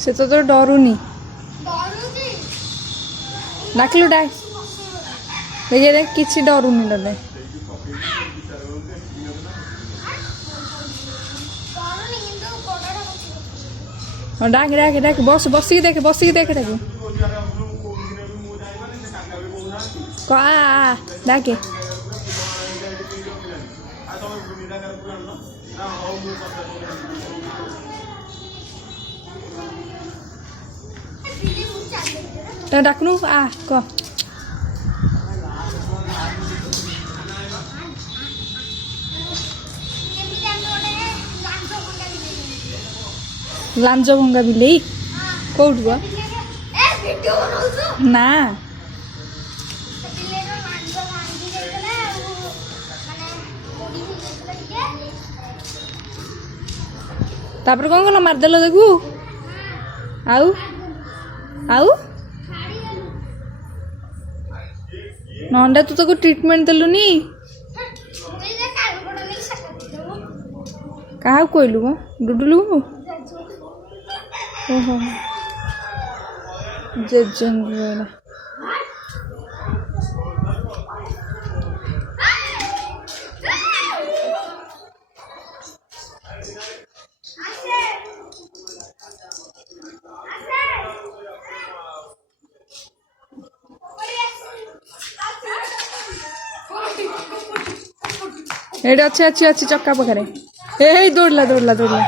से तो डरुनी डाकिलु डाक देखिए देख किसी डरुनी डरे डाक डाक डाक बस बसिक देखे डाके डाके डाकनु कह लांज भंगा बिले कौट ना तापर कौन कल मारदेल देखू आउ आउ नंदा तू तो ट्रीटमेंट देलुनी क्या कहलु डुडुलु ओहो जेजेंग एडे अच्छे अच्छे अच्छे चक्का पकड़े ए दौड़ला दौड़ला दौड़ला